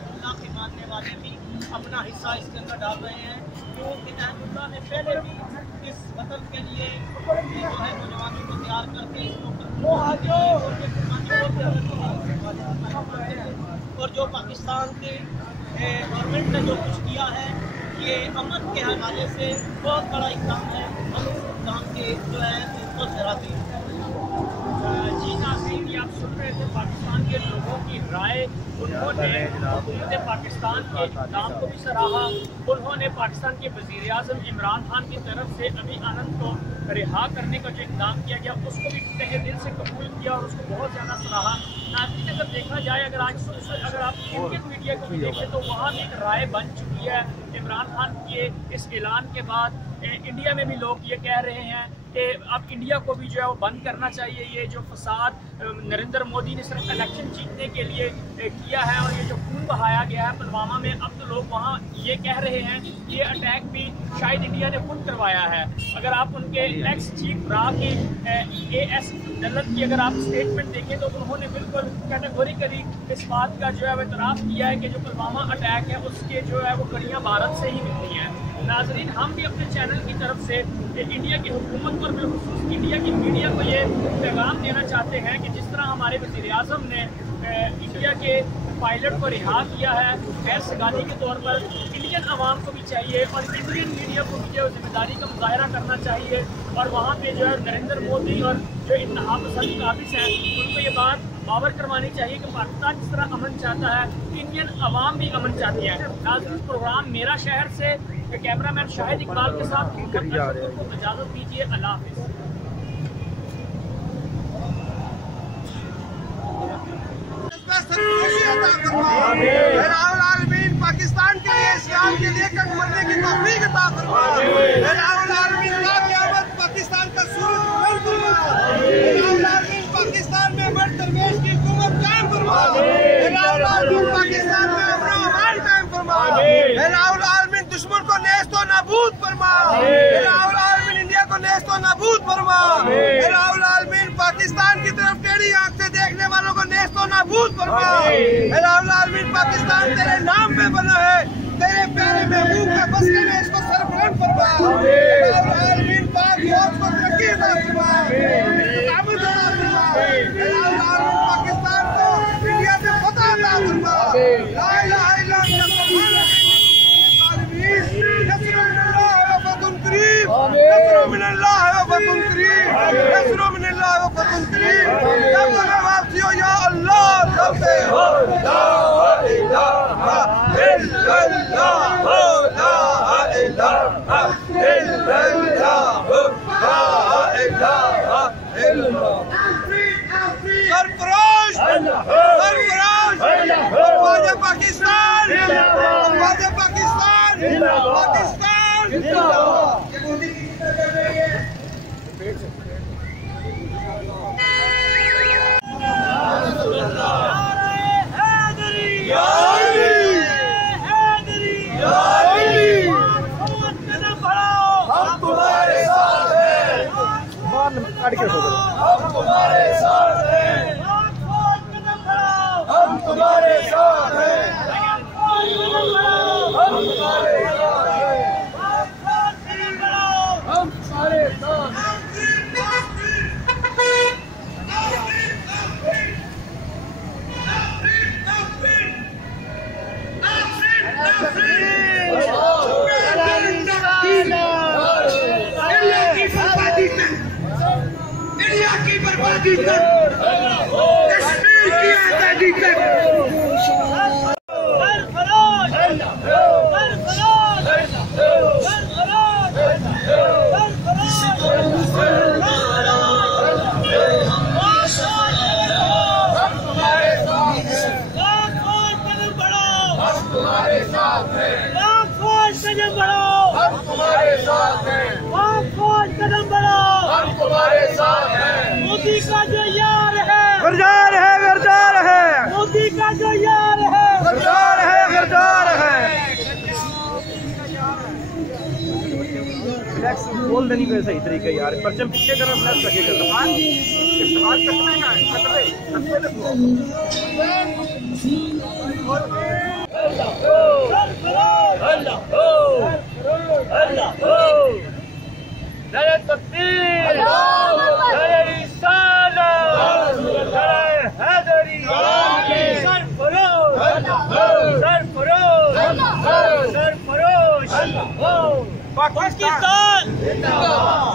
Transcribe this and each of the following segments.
अहदुल्लाह के मानने वाले भी अपना हिस्सा इसके अंदर डाल रहे हैं, क्योंकि अहदुल्लाह ने पहले भी इस वतन के लिए जो है नौजवानों को तैयार करके इसको और जो पाकिस्तान के गवर्नमेंट ने जो कुछ किया है ये अमन के हवाले से बहुत बड़ा इक़दाम है। हम इस इक़दाम के जो है इसको सराहते हैं। जी नाज़रीन, ये आप सुन रहे थे पाकिस्तान के लोगों की राय। उन्होंने हुकूमत पाकिस्तान के इक़दाम को भी सराहा। उन्होंने पाकिस्तान के वज़ीर आज़म इमरान खान की तरफ से अभी आनंद को रिहा करने का जो इक़दाम किया गया उसको भी तहे दिल से कबूल किया और उसको बहुत ज़्यादा सराहा। नाज़रीन, अगर देखा जाए, अगर आप इंडियन मीडिया को भी देखें तो वहाँ भी एक राय बन चुकी है। इमरान खान के इस ऐलान के बाद इंडिया में भी लोग ये कह रहे हैं कि अब इंडिया को भी जो है वो बंद करना चाहिए। ये जो फसाद नरेंद्र मोदी ने सिर्फ इलेक्शन जीतने के लिए किया है और ये जो खून बहाया गया है पुलवामा में, अब तो लोग वहाँ ये कह रहे हैं कि ये अटैक भी शायद इंडिया ने खुद करवाया है। अगर आप उनके एक्स चीफ रहा की AS दलत की अगर आप स्टेटमेंट देखें तो उन्होंने बिल्कुल कैटेगोरिकली इस बात का जो है वो इतराफ़ किया है कि जो पुलवामा अटैक है उसके जो है वो कड़ियाँ भारत से ही मिलती हैं। नाज़रीन, हम भी अपने चैनल की तरफ से इंडिया की हुकूमत और बिलखुसूस इंडिया की मीडिया को ये पैगाम देना चाहते हैं कि जिस तरह हमारे वज़ीर आज़म ने इंडिया के पायलट को रिहा किया है गैर सगानी के तौर पर, इंडियन अवाम को भी चाहिए और इंडियन मीडिया को भी जो जिम्मेदारी का मुजाहरा करना चाहिए और वहाँ पे जो है नरेंद्र मोदी और जो इंतहा पसंद काबिज हैं उनको ये बात बावर करवानी चाहिए कि पाकिस्तान जिस तरह अमन चाहता है इंडियन अवाम भी अमन चाहती है। नाज़रीन, प्रोग्राम मेरा शहर से कैमरामैन शाहिद इकबाल के साथ इजाज़त दीजिए। अल्लाह हाफ़िज़। पाकिस्तान के लिए इस्लाम के लिए मरने की तौफीक अता फरमाए। पाकिस्तान का सूरज बुलंद फरमाए। पाकिस्तान में मर्द दरवेश की हुकूमत कायम फरमाए। पाकिस्तान में अमन व अमान कायम फरमाए। दुश्मन को नेस्त व नाबूद फरमाए। इंडिया को नेस्त व नाबूद फरमाए। पाकिस्तान की तरफ टेढ़ी आंख से देखने वालों को नेस्त व नाबूद फरमाए। पाकिस्तान तेरे नाम पे बना है, तेरे प्यारे महबूब के बसने में इसको सरबलंद फरमाए। पाक फौज को तरक्की अता फरमाए। पाकिस्तान को इंडिया से फतह अता फरमाए। ला इलाहा इल्लल्लाह नस्रुम मिनल्लाह व फतहुन करीब। नस्रुम मिनल्लाह व फतहुन करीब। जब तक वापसी हो या अल्लाह तब से हो ला इलाहा इल्लल्लाह ला इलाहा इल्लल्लाह ला इलाहा इल्लल्लाह। सरफराज सरफराज आवाज़ पाकिस्तान आवाज़ पाकिस्तान पाकिस्तान जिंदाबाद। हम तुम्हारे साथ हैं, हम तुम्हारे साथ हैं, हम तुम्हारे साथ हैं, हम तुम्हारे साथ हैं। इंडिया की बर्बादी तक, कश्मीर की आजादी तक। मोदी का जो यार है गरदार है, गरदार है। मोदी का जो यार है गरदार है, गरदार है। बोल देनी पे सही तरीके यार, परचम पीछे कर अपना सके कर हाथ कटने का है, कटले نعرہ تکبیر، نعرہ رسالت، نعرہ حیدری، سرفروش، سرفروش، سرفروش، پاکستان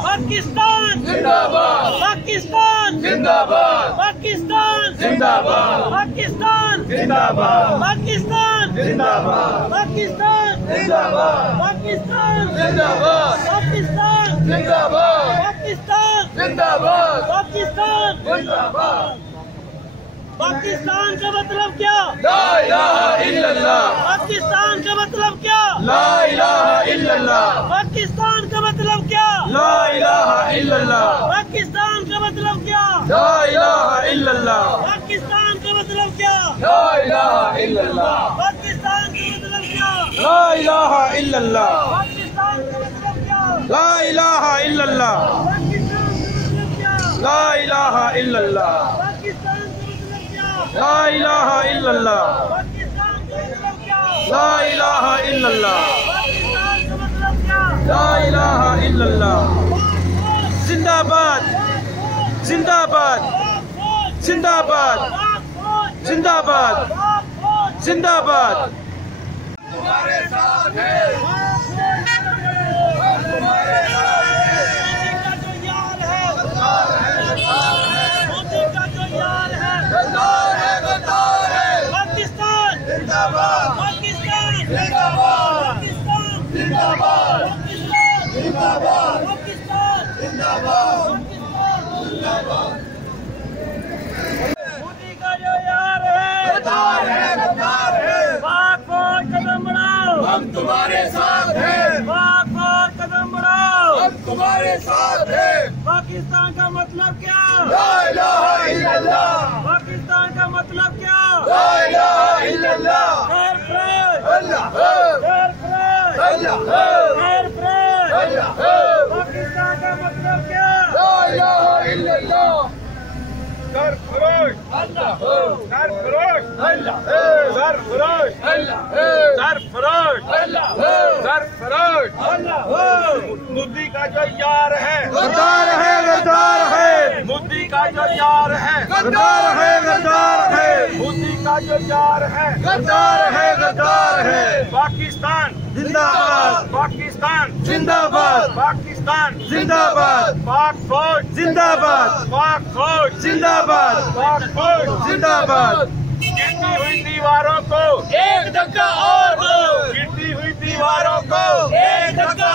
پاکستان زندہ باد، پاکستان زندہ باد، پاکستان زندہ باد، پاکستان زندہ باد، پاکستان زندہ باد، پاکستان زندہ باد، پاکستان زندہ باد، پاکستان زندہ باد، پاکستان زندہ باد، پاکستان زندہ باد۔ پاکستان کا مطلب کیا؟ لا الہ الا اللہ، پاکستان کا مطلب کیا؟ لا الہ الا اللہ، پاکستان کا مطلب کیا؟ لا الہ الا اللہ، پاکستان کا مطلب کیا؟ لا الہ الا اللہ، پاکستان کا مطلب کیا؟ لا الہ الا اللہ، پاکستان کا مطلب کیا؟ لا الہ الا اللہ، پاکستان کا مطلب کیا؟ لا الہ الا اللہ، پاکستان کا مطلب کیا؟ لا الہ الا اللہ، پاکستان کا مطلب کیا؟ لا الہ الا اللہ، پاکستان کا مطلب کیا؟ لا الہ الا اللہ، پاکستان کا مطلب کیا؟ لا الہ الا اللہ۔ زندہ باد، زندہ باد، زندہ باد، زندہ باد، زندہ باد۔ تمہارے ساتھ ہے، تمہارے ساتھ ہے، مودی کا جو یار ہے، غدار ہے، غدار ہے، پاکستان زندہ باد، پاکستان زندہ باد، پاکستان زندہ باد، پاکستان زندہ باد، پاکستان زندہ باد، پاکستان زندہ باد۔ مودی کا جو یار ہے، غدار ہے، غدار ہے، پاک فوج قدم بڑھاؤ، ہم تمہارے ساتھ ہیں، پاک فوج قدم بڑھاؤ۔ ہم تمہارے ساتھ ہیں۔ پاکستان کا مطلب کیا؟ لا الہ الا اللہ، پاکستان کا مطلب کیا؟ لا الہ الا اللہ، خیر فریش، اللہ، خیر فریش، اللہ، خیر فریش۔ اللہ، پاکستان کا مطلب کیا؟ لا الہ الا اللہ، سرفروش، اللہ، سرفروش، اللہ، سرفروش، اللہ، سرفروش، اللہ، سرفروش۔ مودی کا جو یار ہے، غدار ہے، غدار ہے، مودی کا جو یار ہے، غدار ہے، غدار ہے، مودی کا جو یار ہے، غدار ہے، غدار ہے۔ پاکستان زندہ باد، پاکستان زندہ باد، پاکستان زندہ باد، پاک فوج زندہ باد، پاک فوج زندہ باد، پاک فوج زندہ باد۔ گرتی ہوئی دیواروں کو ایک دھکا اور دو، گرتی ہوئی دیواروں کو ایک دھکا